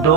2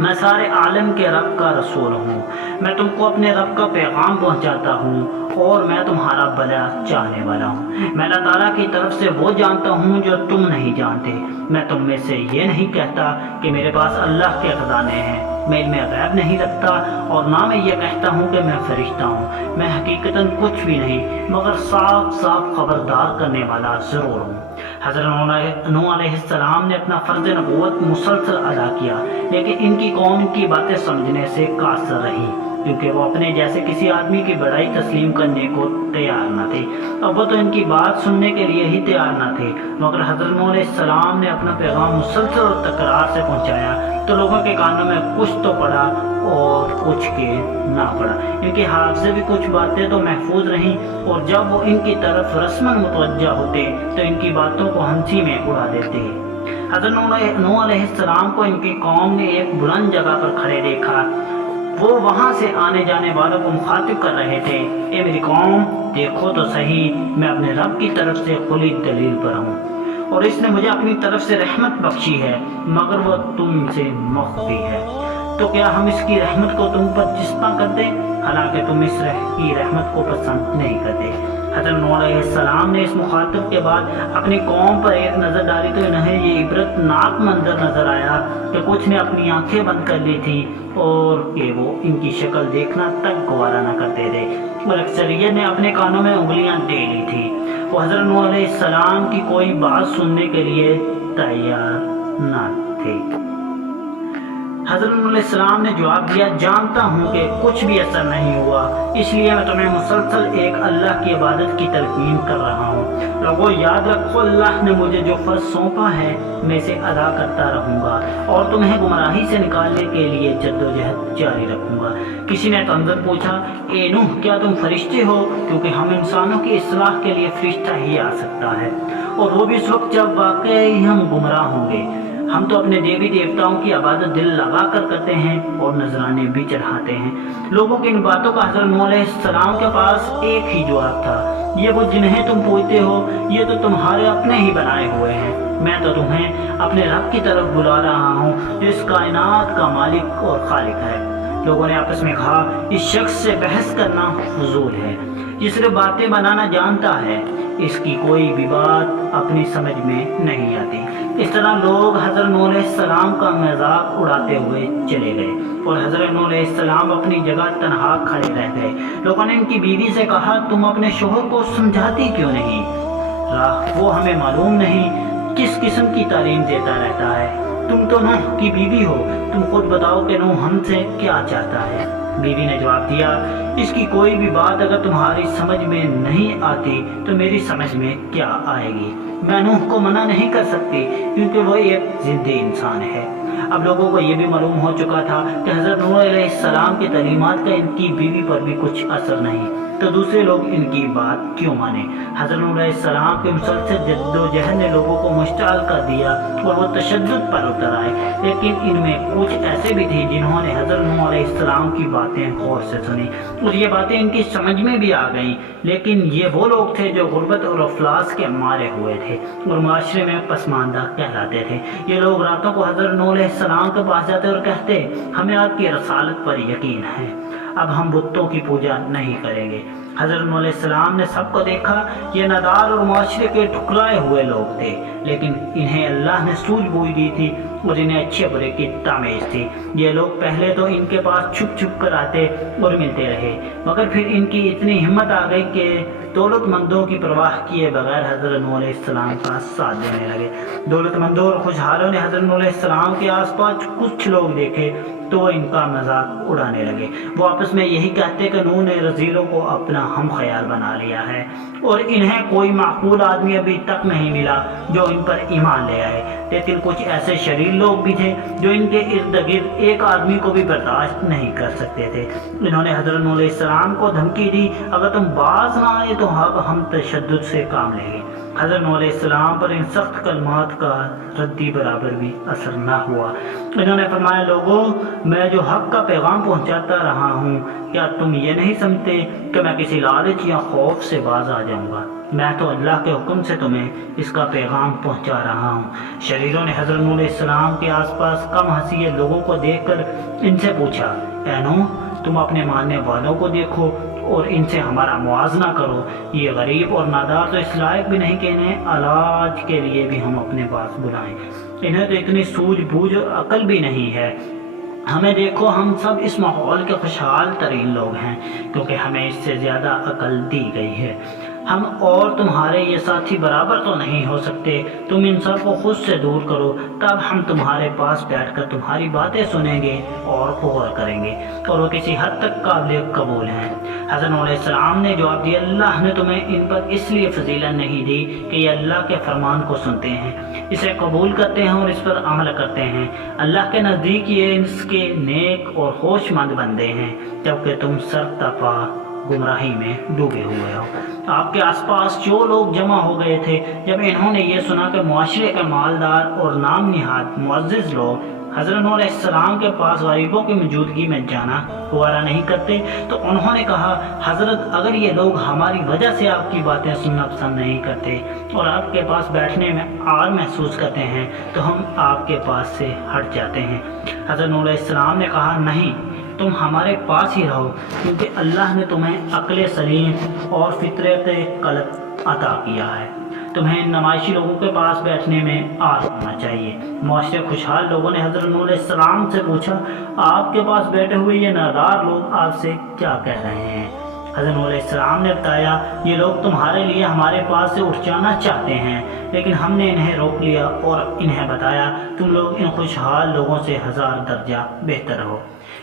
میں سارے عالم کے رب کا رسول ہوں، میں تم کو اپنے رب کا پیغام پہنچاتا ہوں اور میں تمہارا بھلا چاہنے والا ہوں۔ میں اللہ تعالیٰ کی طرف سے وہ جانتا ہوں جو تم نہیں جانتے۔ میں تم میں سے یہ نہیں کہتا کہ میرے پاس اللہ کے خزانے ہیں، میں علم غیب نہیں رکھتا، اور نہ میں یہ کہتا ہوں کہ میں فرشتہ ہوں۔ میں حقیقتاً کچھ بھی نہیں مگر صاف صاف خبردار کرنے والا ضرور ہوں۔ حضرت نوح علیہ السلام نے اپنا فرض نبوت مسلسل ادا کیا، لیکن ان کی قوم کی باتیں سمجھنے سے قاصر رہی، کیونکہ وہ اپنے جیسے کسی آدمی کی بڑائی تسلیم کرنے کو تیار نہ تھے، اور وہ تو ان کی بات سننے کے لیے ہی تیار نہ تھے۔ مگر حضرت نوح علیہ السلام نے اپنا پیغام مسلسل اور تکرار سے پہنچایا تو لوگوں کے کانوں میں کچھ تو پڑا اور کچھ کے نہ پڑا۔ ان کے حافظ سے بھی کچھ باتیں تو محفوظ رہیں، اور جب وہ ان کی طرف رسماً متوجہ ہوتے تو ان کی باتوں کو ہنسی میں اڑا دیتے۔ حضرت نوح علیہ السلام کو ان کی قوم نے ایک بلند جگہ پر کھڑے دیکھا۔ وہ وہاں سے آنے جانے والوں کو مخاطب کر رہے تھے، اے میری قوم، دیکھو تو صحیح، میں اپنے رب کی طرف سے کھلی دلیل پر ہوں، اور اس نے مجھے اپنی طرف سے رحمت بخشی ہے، مگر وہ تم سے مخفی ہے۔ تو کیا ہم اس کی رحمت کو تم پر چسپاں کر دیں، حالانکہ تم اس کی رحمت کو پسند نہیں کرتے۔ حضرت نوح علیہ السلام نے اس مخاطب کے بعد اپنی قوم پر ایک نظر ڈالی تو انہیں یہ عبرت ناک منظر نظر آیا کہ کچھ نے اپنی آنکھیں بند کر لی تھی اور کہ وہ ان کی شکل دیکھنا تک گوارا نہ کرتے تھے، اور اکثریت نے اپنے کانوں میں انگلیاں دے لی تھی۔ وہ حضرت نوح علیہ السلام کی کوئی بات سننے کے لیے تیار نہ تھے۔ حضرت نوح علیہ السلام نے جواب دیا، جانتا ہوں کہ کچھ بھی اثر نہیں ہوا، اس لیے میں تمہیں مسلسل ایک اللہ کی عبادت کی تلقین کر رہا ہوں۔ لوگوں، یاد رکھو، اللہ نے مجھے جو فرض سونپا ہے میں اسے ادا کرتا رہوں گا، اور تمہیں گمراہی سے نکالنے کے لیے جدوجہد جاری رکھوں گا۔ کسی نے تنزل پوچھا، اے نوح، کیا تم فرشتے ہو؟ کیونکہ ہم انسانوں کی اصلاح کے لیے فرشتہ ہی آ سکتا ہے، اور وہ بھی اس وقت جب واقعی ہم گمراہ ہوں گے۔ ہم تو اپنے دیوی دیوتاؤں کی عبادت دل لگا کر کرتے ہیں اور نذرانے بھی چڑھاتے ہیں۔ لوگوں کی ان باتوں کا حضرت نوح علیہ السلام کے پاس ایک ہی جواب تھا، یہ وہ جنہیں تم پوجتے ہو یہ تو تمہارے اپنے ہی بنائے ہوئے ہیں، میں تو تمہیں اپنے رب کی طرف بلا رہا ہوں جو اس کائنات کا مالک اور خالق ہے۔ لوگوں نے آپس میں کہا، اس شخص سے بحث کرنا فضول ہے، یہ صرف باتیں بنانا جانتا ہے، اس کی کوئی بھی بات اپنی سمجھ میں نہیں آتی۔ اس طرح لوگ حضرت نوح علیہ السلام کا مذاق اڑاتے ہوئے چلے گئے، اور حضرت نوح علیہ السلام اپنی جگہ تنہا کھڑے رہ گئے۔ لوگوں نے ان کی بیوی سے کہا، تم اپنے شوہر کو سمجھاتی کیوں نہیں؟ وہ ہمیں معلوم نہیں کس قسم کی تعلیم دیتا رہتا ہے۔ تم تو نوح کی بیوی ہو، تم خود بتاؤ کہ نوح ہم سے کیا چاہتا ہے۔ بیوی نے جواب دیا، اس کی کوئی بھی بات اگر تمہاری سمجھ میں نہیں آتی تو میری سمجھ میں کیا آئے گی؟ میں نوح کو منع نہیں کر سکتی کیونکہ وہ ایک زندہ انسان ہے۔ اب لوگوں کو یہ بھی معلوم ہو چکا تھا کہ حضرت نوح علیہ السلام کی تعلیمات کا ان کی بیوی پر بھی کچھ اثر نہیں، تو دوسرے لوگ ان کی بات کیوں مانیں؟ حضرت نوح علیہ السلام کے مسلسل جدوجہد نے لوگوں کو مشتعل کر دیا اور وہ تشدد پر اتر آئے، لیکن ان میں کچھ ایسے بھی تھے جنہوں نے حضرت نوح علیہ السلام کی باتیں غور سے سنی اور یہ باتیں ان کی سمجھ میں بھی آ گئیں، لیکن یہ وہ لوگ تھے جو غربت اور افلاس کے مارے ہوئے تھے اور معاشرے میں پسماندہ کہلاتے تھے۔ یہ لوگ راتوں کو حضرت نوح علیہ السلام کے پاس جاتے اور کہتے، ہمیں آپ کی رسالت پر یقین ہے، اب ہم بتوں کی پوجا نہیں کریں گے۔ حضرت نوح علیہ السلام نے سب کو دیکھا، یہ نادار اور معاشرے کے ٹھکرائے ہوئے لوگ تھے، لیکن انہیں اللہ نے سوجھ بوئی دی تھی اور انہیں اچھے برے کی تمیز تھی۔ یہ لوگ پہلے تو ان کے پاس چھپ چھپ کر آتے اور ملتے رہے، مگر پھر ان کی اتنی ہمت آ گئی کہ دولت مندوں کی پرواہ کیے بغیر حضرت نوح علیہ السلام کا ساتھ دینے لگے۔ دولت مندوں اور خوشحالوں نے حضرت نوح علیہ السلام کے آس پاس کچھ لوگ دیکھے تو وہ ان کا مذاق اڑانے لگے۔ وہ آپس میں یہی کہتے کہ نوح نے رذیلوں کو اپنا ہم خیال بنا لیا ہے اور انہیں کوئی معقول آدمی ابھی تک نہیں ملا جو ان پر ایمان لے آئے۔ لیکن کچھ ایسے شریر لوگ بھی تھے جو ان کے ارد گرد ایک آدمی کو بھی برداشت نہیں کر سکتے تھے۔ انہوں نے حضرت نوح علیہ السلام کو دھمکی دی، اگر تم باز نہ آئے تو ہم تشدد سے کام لیں گے۔ حضرت نوح علیہ السلام پر ان سخت کلمات کا ردی برابر بھی اثر نہ ہوا۔ انہوں نے فرمایا، لوگوں، میں جو حق کا پیغام پہنچاتا رہا ہوں، کیا تم یہ نہیں سمجھتے کہ میں کسی لالچ یا خوف سے باز آ جاؤں گا؟ میں تو اللہ کے حکم سے تمہیں اس کا پیغام پہنچا رہا ہوں۔ شریروں نے حضرت نوح علیہ السلام کے آس پاس کم حیثیت لوگوں کو دیکھ کر ان سے پوچھا، اے نوح، تم اپنے ماننے والوں کو دیکھو اور ان سے ہمارا موازنہ کرو۔ یہ غریب اور نادار تو اس لائق بھی نہیں کہ انہیں علاج کے لیے بھی ہم اپنے پاس بلائیں۔ انہیں تو اتنی سوجھ بوجھ اور عقل بھی نہیں ہے۔ ہمیں دیکھو، ہم سب اس ماحول کے خوشحال ترین لوگ ہیں کیونکہ ہمیں اس سے زیادہ عقل دی گئی ہے۔ ہم اور تمہارے یہ ساتھی برابر تو نہیں ہو سکتے۔ تم ان سب کو خود سے دور کرو، تب ہم تمہارے پاس بیٹھ کر تمہاری باتیں سنیں گے اور غور کریں گے، اور وہ کسی حد تک قابل قبول ہیں۔ حضرت نوح علیہ السلام نے جواب دیا، اللہ نے تمہیں ان پر اس لیے فضیلت نہیں دی کہ یہ اللہ کے فرمان کو سنتے ہیں، اسے قبول کرتے ہیں اور اس پر عمل کرتے ہیں۔ اللہ کے نزدیک یہ اس کے نیک اور ہوش مند بندے ہیں، جبکہ تم سرتپا گمراہی میں ڈوبے ہوئے ہو۔ آپ کے آس پاس جو لوگ جمع ہو گئے تھے، جب انہوں نے یہ سنا کہ معاشرے کے مالدار اور نام نہاد معزز لوگ حضرت نوح علیہ السلام کے پاس غریبوں کی موجودگی میں جانا گوارا نہیں کرتے، تو انہوں نے کہا، حضرت، اگر یہ لوگ ہماری وجہ سے آپ کی باتیں سننا پسند نہیں کرتے اور آپ کے پاس بیٹھنے میں عار محسوس کرتے ہیں تو ہم آپ کے پاس سے ہٹ جاتے ہیں۔ حضرت نوح علیہ السلام نے کہا، نہیں، تم ہمارے پاس ہی رہو، کیونکہ اللہ نے تمہیں عقل سلیم اور فطرت قلب عطا کیا ہے۔ تمہیں ان نمائشی لوگوں کے پاس بیٹھنے میں عار ہونا چاہیے۔ معاشرے خوشحال لوگوں نے حضرت نوح علیہ السلام سے پوچھا، آپ کے پاس بیٹھے ہوئے یہ نادار لوگ آپ سے کیا کہہ رہے ہیں؟ حضرت نوح علیہ السلام نے بتایا، یہ لوگ تمہارے لیے ہمارے پاس سے اٹھ جانا چاہتے ہیں، لیکن ہم نے انہیں روک لیا اور انہیں بتایا، تم لوگ ان خوشحال لوگوں سے 1000 درجہ بہتر ہو۔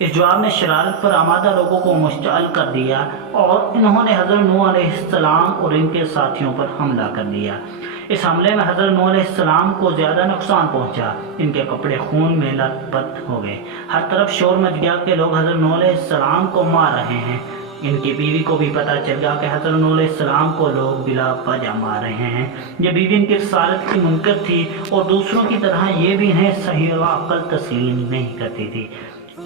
اس جواب نے شرارت پر آمادہ لوگوں کو مشتعل کر دیا اور انہوں نے حضرت نوح علیہ السلام اور ان کے ساتھیوں پر حملہ کر دیا۔ اس حملے میں حضرت نوح علیہ السلام کو زیادہ نقصان پہنچا، ان کے کپڑے خون میں لت پت ہو گئے، ہر طرف شور مچ گیا کہ لوگ حضرت نوح علیہ السلام کو مار رہے ہیں۔ ان کی بیوی کو بھی پتہ چل گیا کہ حضرت نوح علیہ السلام کو لوگ بلا وجہ مار رہے ہیں۔ یہ بیوی ان کی رسالت کی منکر تھی اور دوسروں کی طرح یہ بھی انہیں صحیح و عقل تسلیم نہیں کرتی تھی۔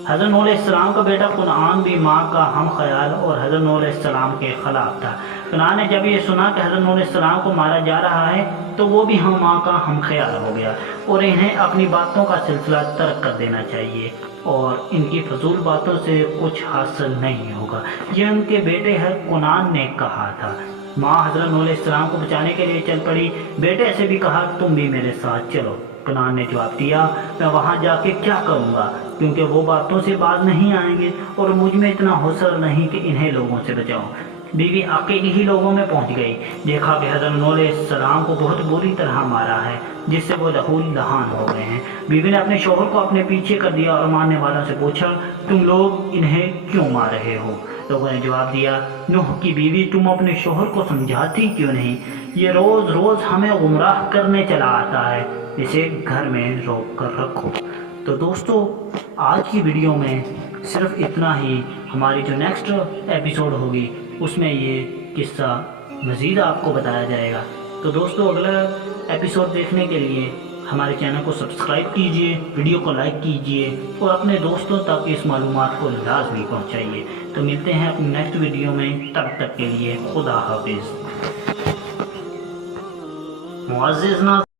حضرت نوح علیہ السلام کا بیٹا کنعان بھی ماں کا ہم خیال اور حضرت نوح علیہ السلام کے خلاف تھا۔ کنعان نے جب یہ سنا کہ حضرت نوح علیہ السلام کو مارا جا رہا ہے تو وہ بھی ہم ماں کا ہم خیال ہو گیا اور انہیں اپنی باتوں کا سلسلہ ترک کر دینا چاہیے، اور ان کی فضول باتوں سے کچھ حاصل نہیں ہوگا، یہ ان کے بیٹے کنعان نے کہا تھا۔ ماں حضرت نوح علیہ السلام کو بچانے کے لیے چل پڑی، بیٹے سے بھی کہا، تم بھی میرے ساتھ چلو۔ کنعان نے جواب دیا، میں وہاں جا کے کیا کروں گا، کیونکہ وہ باتوں سے باز نہیں آئیں گے اور مجھ میں اتنا حوصلہ نہیں کہ انہیں لوگوں سے بچاؤں۔ بیوی اکیلی ہی لوگوں میں پہنچ گئی، دیکھا کہ حضرت نوح علیہ السلام کو بہت بری طرح مارا ہے، جس سے وہ لہو لہان ہو گئے ہیں۔ بیوی نے اپنے شوہر کو اپنے پیچھے کر دیا اور مارنے والوں سے پوچھا، تم لوگ انہیں کیوں مار رہے ہو؟ لوگوں نے جواب دیا، نوح کی بیوی، تم اپنے شوہر کو سمجھاتی کیوں نہیں؟ یہ روز روز ہمیں گمراہ کرنے چلا آتا ہے، اسے گھر میں روک کر رکھو۔ تو دوستو، آج کی ویڈیو میں صرف اتنا ہی۔ ہماری جو نیکسٹ ایپیسوڈ ہوگی اس میں یہ قصہ مزید آپ کو بتایا جائے گا۔ تو دوستو، اگلا ایپیسوڈ دیکھنے کے لیے ہمارے چینل کو سبسکرائب کیجئے، ویڈیو کو لائک کیجئے اور اپنے دوستوں تک اس معلومات کو لازمی پہنچائیے۔ تو ملتے ہیں اپنی نیکسٹ ویڈیو میں، تب تک کے لیے خدا حافظ۔ معزز ناظرین،